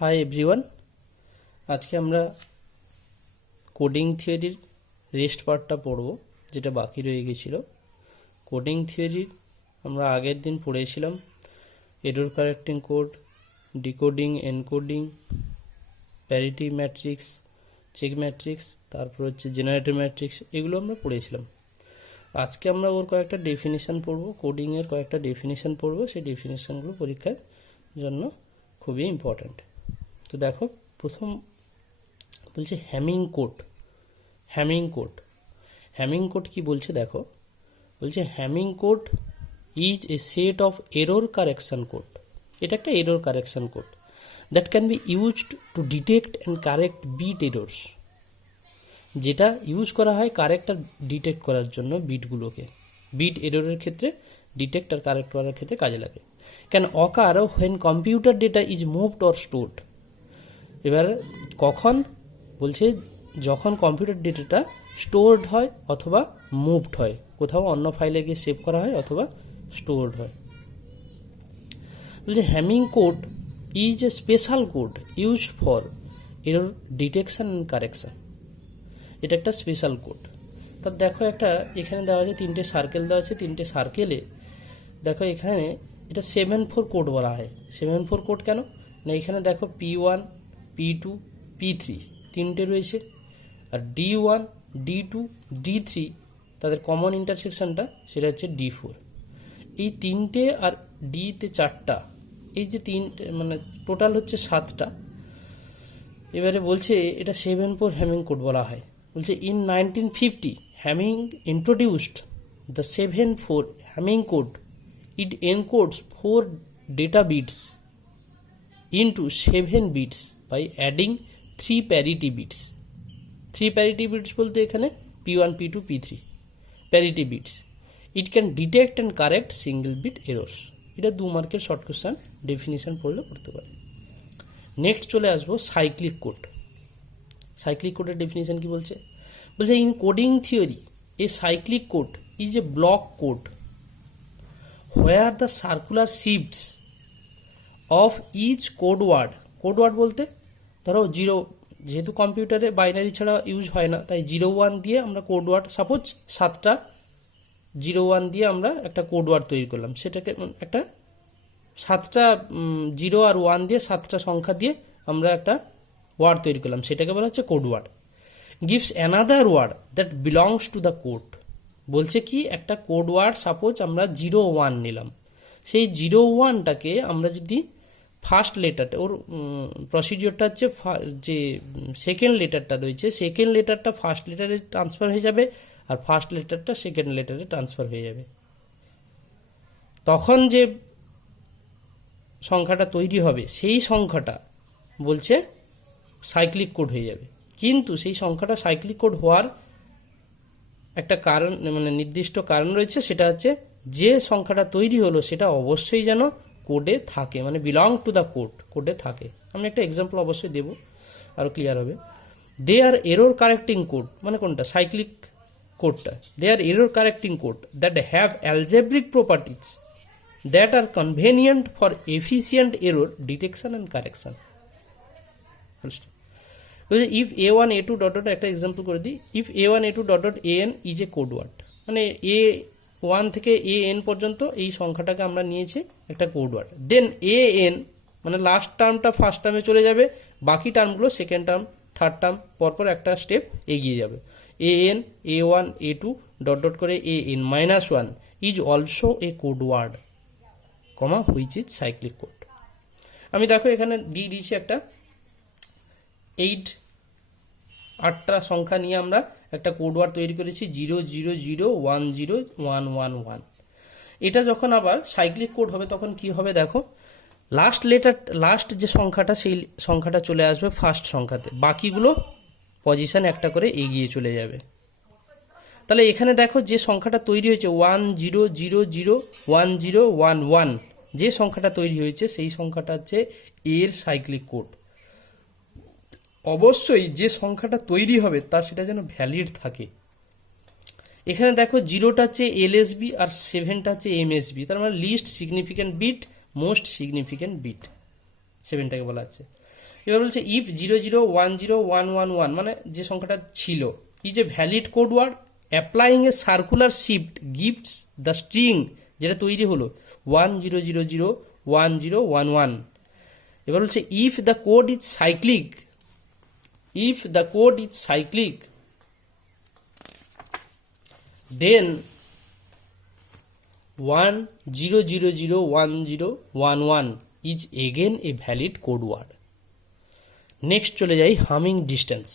Hi everyone, আজকে আমরা coding থিওরির রেস্ট পার্টটা পড়ব, যেটা বাকি রয়ে গেছিল। কোডিং থিওরির আমরা আগের দিন পড়েছিলাম error correcting code, decoding, encoding, parity matrix, check matrix, তারপর হচ্ছে জেনারেটর ম্যাট্রিক্স, এগুলো আমরা পড়েছিলাম। আজকে আমরা ওর কয়েকটা ডেফিনিশন পড়ব, কোডিংয়ের কয়েকটা ডেফিনিশন পড়ব। সেই ডেফিনিশনগুলো পরীক্ষার জন্য খুবই ইম্পর্ট্যান্ট। তো দেখো, প্রথম বলছে হ্যামিং কোড। হ্যামিং কোড কি বলছে দেখো, বলছে Hamming code is a set of error correction code. এটা একটা error correction code that can be used to detect and correct bit errors, যেটা ইউজ করা হয় কারেক্ট আর ডিটেক্ট করার জন্য বিটগুলোকে। বিট এররের ক্ষেত্রে ডিটেক্ট আর কারেক্ট করার ক্ষেত্রে কাজে লাগে। Can ochre when computer data is moved or stored. এবার কখন বলছে, যখন কম্পিউটার ডেটাটা স্টোরড হয় অথবা মুভড হয়, কোথাও অন্য ফাইলে গিয়ে সেভ করা হয় অথবা স্টোরড হয়। বলছে Hamming code is a special code use for error detection and correction. এটা একটা স্পেশাল কোড। তা দেখো, একটা এখানে দেওয়া আছে, তিনটে সার্কেল দেওয়া আছে। তিনটে সার্কেলে দেখো এখানে এটা 7-4 কোড বলা হয়। 7-4 কোড কেন না, এখানে দেখো P1, P2, P3 তিনটে রয়েছে, আর D1, D2, D3 তাদের কমন ইন্টারসেকশনটা সেটা হচ্ছে D4। এই তিনটে আর ডিতে চারটা, এই যে তিনটে মানে টোটাল হচ্ছে 7টা। এবারে বলছে এটা 7-4 হ্যামিং কোড বলা হয়। বলছে in 1950 Hamming introduced the 7-4 Hamming code. It encodes 4 data bits into 7 bits by adding 3 parity bits. 3 parity bits বলতে এখানে P1, P2, P3 parity bits. It can detect and correct single bit errors. এটা 2 মার্কের short question, definition পড়লে পড়তে পারে। Next চলে আসবো cyclic code. Cyclic কোডের ডেফিনিশন কি বলছে, বলছে in coding theory A cyclic code is A block code where the circular shifts of each code word বলতে ধরো 0, যেহেতু কম্পিউটারে বাইনারি ছাড়া ইউজ হয় না, তাই 0-1 দিয়ে আমরা কোড ওয়ার্ড, সাপোজ 7টা 0-1 দিয়ে আমরা একটা কোড ওয়ার্ড তৈরি করলাম। সেটাকে একটা 7টা 0 আর 1 দিয়ে 7টা সংখ্যা দিয়ে আমরা একটা ওয়ার্ড তৈরি করলাম, সেটাকে বলা হচ্ছে code word. Gives another word that belongs to the code. বলছে কি, একটা কোড ওয়ার্ড সাপোজ আমরা 0-1 নিলাম, সেই 0-1টাকে আমরা যদি ফার্স্ট লেটারটা, ওর প্রসিডিওরটা হচ্ছে যে সেকেন্ড লেটারটা রয়েছে, সেকেন্ড লেটারটা ফার্স্ট লেটারে ট্রান্সফার হয়ে যাবে, আর ফার্স্ট লেটারটা সেকেন্ড লেটারে ট্রান্সফার হয়ে যাবে। তখন যে সংখ্যাটা তৈরি হবে সেই সংখ্যাটা বলছে সাইক্লিক কোড হয়ে যাবে। কিন্তু সেই সংখ্যাটা সাইক্লিক কোড হওয়ার একটা কারণ, মানে নির্দিষ্ট কারণ রয়েছে, সেটা হচ্ছে যে সংখ্যাটা তৈরি হলো সেটা অবশ্যই যেন কোডে থাকে, মানে বিলং টু দ্য কোড, কোডে থাকে। আমি একটা এক্সাম্পল অবশ্যই দেবো, আরও ক্লিয়ার হবে। They are error correcting code, মানে কোনটা, সাইক্লিক কোডটা। They are error correcting code that have algebraic properties that are convenient for efficient error detection and correction. If A1 A2 dot dot, একটা example করে দিই, if A1 A2 dot dot AN is a code word, মানে A1 থেকে AN পর্যন্ত এই সংখ্যাটাকে আমরা নিয়েছি একটা কোড ওয়ার্ড। দেন AN মানে লাস্ট টার্মটা ফার্স্ট টার্মে চলে যাবে, বাকি টার্মগুলো সেকেন্ড টার্ম, থার্ড টার্ম পরপর একটা স্টেপ এগিয়ে যাবে। AN A1 A2 dot dot করে AN-1 is also a code word, comma which is cyclic code. আমি দেখো এখানে দিয়ে দিয়েছি একটা 8টা সংখ্যা নিয়ে আমরা একটা কোড ওয়ার্ড তৈরি করেছি, 000101111। এটা যখন আবার সাইক্লিক কোড হবে তখন কি হবে দেখো, লাস্ট যে সংখ্যাটা সেই সংখ্যাটা চলে আসবে ফার্স্ট সংখ্যাতে, বাকিগুলো পজিশন একটা করে এগিয়ে চলে যাবে। তাহলে এখানে দেখো যে সংখ্যাটা তৈরি হয়েছে 10001011, যে সংখ্যাটা তৈরি হয়েছে সেই সংখ্যাটা হচ্ছে এর সাইক্লিক কোড। অবশ্যই যে সংখ্যাটা তৈরি হবে তার সেটা যেন ভ্যালিড থাকে। এখানে দেখো 0টা হচ্ছে LSB আর 7টা হচ্ছে MSB, তার মানে least significant bit, most significant bit 7টাকে বলা হচ্ছে। এবার বলছে ইফ 00101111 মানে যে সংখ্যাটা ছিল is a valid code word applying a circular shift gives the string যেটা তৈরি হলো 10001011। এবার বলছে if the code is cyclic, if the code is cyclic then 10001011 is again a valid code word. Next চলে যাই হামিং ডিস্টেন্স।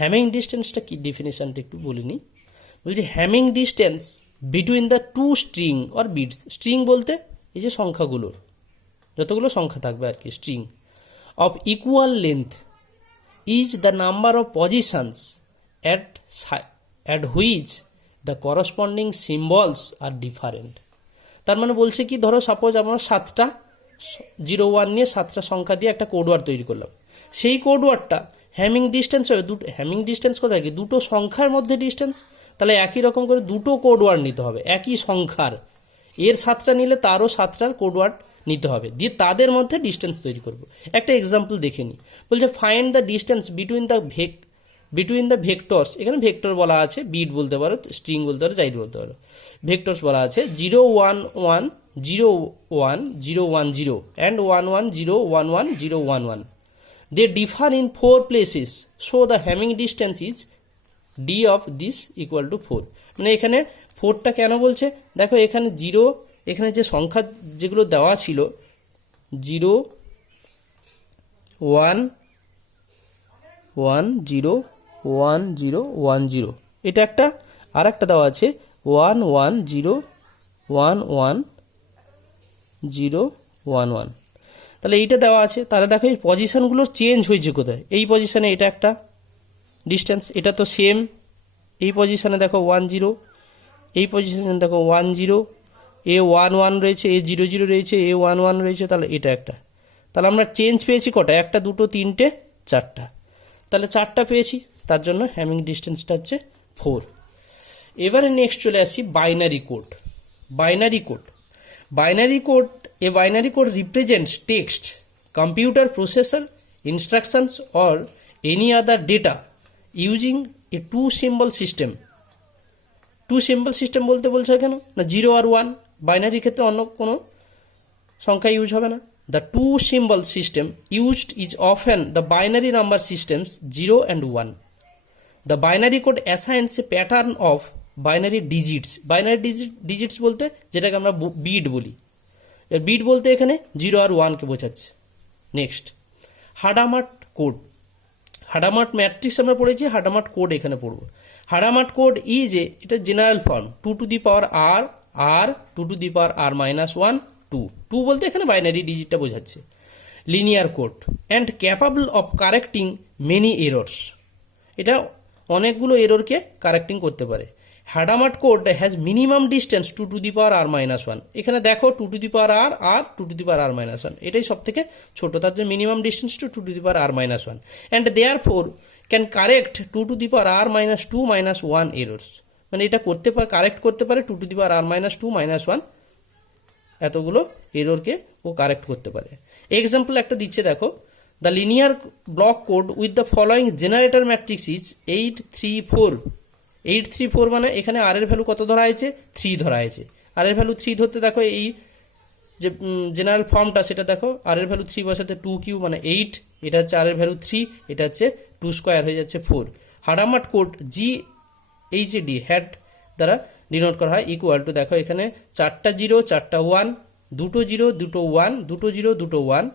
হ্যামিং ডিস্টেন্সটা কি ডেফিনেশনটা একটু বলে নিই। বলছি Hamming distance between the two string or bits, string বলতে এই যে সংখ্যাগুলোর যতগুলো সংখ্যা থাকবে আর কি, string of equal length is the number of positions at which the corresponding symbols are different. তার মানে বলছে কি, ধরো সাপোজ আমরা 7টা 01 নিয়ে 7টা সংখ্যা দিয়ে একটা কোড ওয়ার্ড তৈরি করলাম, সেই কোড ওয়ার্ডটা হ্যামিং ডিস্টেন্স হবে দুটো। হ্যামিং ডিস্টেন্স কোথায় কি, দুটো সংখ্যার মধ্যে ডিস্টেন্স, তাহলে একই রকম করে দুটো কোড ওয়ার্ড নিতে হবে একই সংখ্যার, এর 7টা নিলে তারও 7টার কোড ওয়ার্ড নিতে হবে, দিয়ে তাদের মধ্যে ডিস্টেন্স তৈরি করব। একটা এক্সাম্পল দেখে নিই। বলছে find the distance between the vectors, এখানে ভেক্টর বলা আছে, বিট বলতে পারো, স্ট্রিং বলতে পারো, যাই বলতে পারো, ভেক্টরস বলা আছে 011011010 and 11011011। They differ in 4 places, so the Hamming distance is D of this equal to 4। মানে এখানে 4টা কেন বলছে, দেখো এখানে 0, এখানে যে সংখ্যা যেগুলো দেওয়া ছিল 0 1 1 0 1 0 1 0, এটা একটা, আর একটা দেওয়া আছে 1 1 0 1 1 0 1 1। তাহলে এইটা দেওয়া আছে, তাহলে দেখো এই পজিশনগুলো চেঞ্জ হয়েছে কোথায়, এই পজিশনে এটা একটা ডিস্টেন্স, এটা তো সেম, এই পজিশনে দেখো 1 0, এই পজিশনে দেখো 1 0, এ 1 1 রয়েছে, এ 0 0 রয়েছে, এ 1 1 রয়েছে, তাহলে এটা একটা। তাহলে আমরা চেঞ্জ পেয়েছি কটা, একটা দুটো তিনটে চারটা, তাহলে 4টা পেয়েছি, তার জন্য হ্যামিং ডিস্টেন্সটা হচ্ছে 4। এবারে নেক্সট চলে আসি binary code. Binary code, binary code, a binary code represents text, computer processor instructions or any other data using a two symbol system. Two symbol system বলতে বলছে কেন না, 0 আর 1, বাইনারি ক্ষেত্রে অন্য কোনো সংখ্যা ইউজ হবে না। The two symbol system used is often the binary number systems 0 and 1. The binary code assigns a pattern of binary digits. Binary digits বলতে যেটাকে আমরা বিট বলি, বিট বলতে এখানে 0 আর 1কে বোঝাচ্ছে। Next Hadamard code. Hadamard matrix আমরা পড়েছি, হাডামাট কোড এখানে পড়বো। হাডামাট কোড ইজ এ, এটা general form, 2 to the power r r 2 to the power r minus 1 2, 2 বলতে এখানে বাইনারি ডিজিটটা বোঝাচ্ছে। Linear code and capable of correcting many errors, এটা অনেকগুলো এররকে কারেক্টিং করতে পারে। Hadamard code has minimum distance 2 to the power r minus 1, এখানে দেখো 2 to the power r R 2 to the power r minus 1, এটাই সব থেকে ছোট, তার জন্য minimum distance to 2 to the power r minus 1 and therefore can correct 2 to the power r minus 2 minus 1 errors. মানে এটা করতে পারে, কারেক্ট করতে পারে 2 to the power r minus 2 minus 1 এতগুলো এররকে ও কারেক্ট করতে পারে। এক্সাম্পল একটা দিচ্ছে দেখো, the linear block code with the following generator matrix is 8 3 4। 8 3 4 মানে এখানে আর এর ভ্যালু কত ধরা হয়েছে, 3 ধরা হয়েছে। আর এর ভ্যালু 3 ধরতে দেখো এই যে জেনারেল ফর্মটা সেটা দেখো, আর এর ভ্যালু 3 বসাতে 2 কিউ মানে 8, এটা হচ্ছে আর এর ভ্যালু 3, এটা হচ্ছে 2 স্কোয়ার হয়ে যাচ্ছে 4। Hadamard code G H D had দ্বারা ডিনোট করা হয় ইকুয়াল টু, দেখো এখানে 4টা 0 4টা 1, 2টো 0 2টো 1, 2টো 0 2টো 1,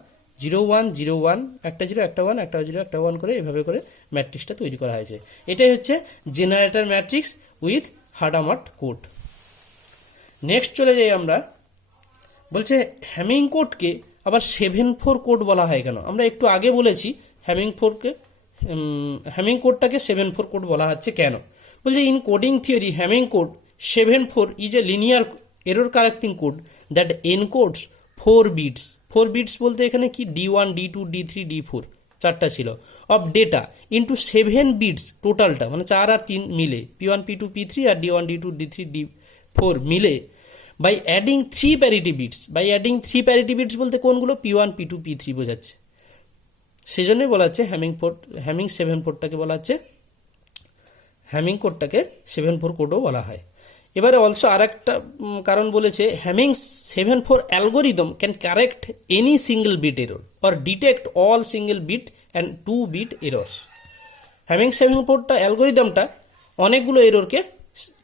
0 1 0 1, একটা 0 একটা 1, একটা 0 একটা 1 করে এভাবে করে ম্যাট্রিক্সটা তৈরি করা হয়েছে। এটাই হচ্ছে generator matrix with Hadamard code. Next চলে যাই আমরা, বলছে হ্যামিং কোডকে আবার 7/4 কোড বলা হয় কেন। আমরা একটু আগে বলেছি হ্যামিং কোডটাকে 7/4 কোড বলা হচ্ছে কেন। বলছে in coding theory Hamming code 7/4 is a linear error correcting code that encodes 4 bits. 4 bits বলতে এখানে কি D1 D2 D3 D4 4টা ছিল অফ ডেটা ইন্টু 7 বিটস টোটালটা, মানে 4 আর 3 মিলে P1 P2 P3 আর D1 D2 D3 D4 মিলে by adding 3 parity bits. By adding 3 parity bits বলতে কোনগুলো, P1 P2 P3 বোঝাচ্ছে। সেই জন্যই বলা হচ্ছে হ্যামিং 7-4টাকে বলা হচ্ছে হ্যামিং কোডটাকে 7-4 কোডও বলা হয়। এবারে অলসো আর একটা কারণ বলেছে, Hamming 7-4 algorithm can correct any single bit error or detect all single bit and 2 bit errors. Hamming 7-4টা অ্যালগোরিদমটা অনেকগুলো এররকে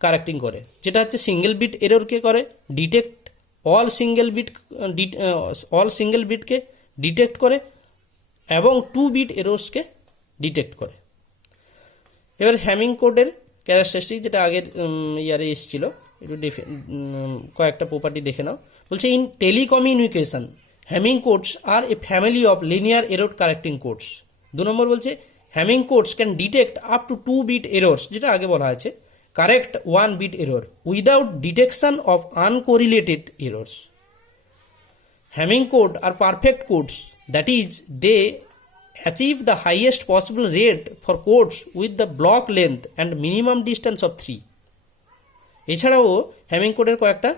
কারেক্টিং করে, যেটা হচ্ছে সিঙ্গেল বিট এররকে করে ডিটেক্ট, অল সিঙ্গেল বিটকে ডিটেক্ট করে এবং 2 বিট এরর্সকে ডিটেক্ট করে। এবার হ্যামিং কোডের ক্যারেক্টারিস্টিক যেটা আগের ইয়ারে এসেছিল, একটু কয়েকটা প্রপার্টি দেখে নাও। বলছে in telecommunication Hamming codes are a family of linear error correcting codes. 2 নম্বর বলছে Hamming codes can detect up to 2 bit errors, যেটা আগে বলা আছে, correct 1 bit error without detection of uncorrelated errors. Hamming code are perfect codes, that is they achieve the highest possible rate for codes with the block length and minimum distance of 3. এছাড়াও Hamming কোডের কয়েকটা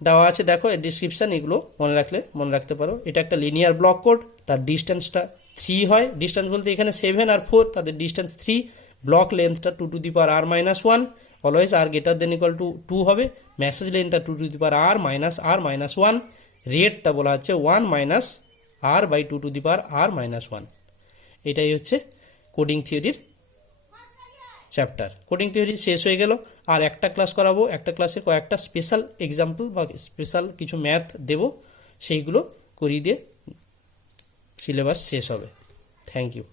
দেওয়া আছে, দেখো description, এগুলো মনে রাখতে পারো। এটা একটা লিনিয়ার ব্লক কোড, তার ডিস্টেন্সটা 3 হয়। ডিস্টেন্স বলতে এখানে 7 আর 4, তাদের ডিস্টেন্স 3। ব্লক লেন্থটা 2 to the power r minus 1, always r greater than equal to 2 হবে। মেসেজ লেন্থটা 2 to the power r minus 1। রেটটা বলা হচ্ছে 1 minus r by 2 to the power r minus 1। এটাই হচ্ছে কোডিং থিওরির চ্যাপ্টার। কোডিং থিওরি শেষ হয়ে গেল। আর একটা ক্লাস করাবো, একটা ক্লাসের কয়েকটা স্পেশাল এক্সাম্পল বা স্পেশাল কিছু ম্যাথ দেব, সেইগুলো করিয়ে দিয়ে সিলেবাস শেষ হবে। Thank you.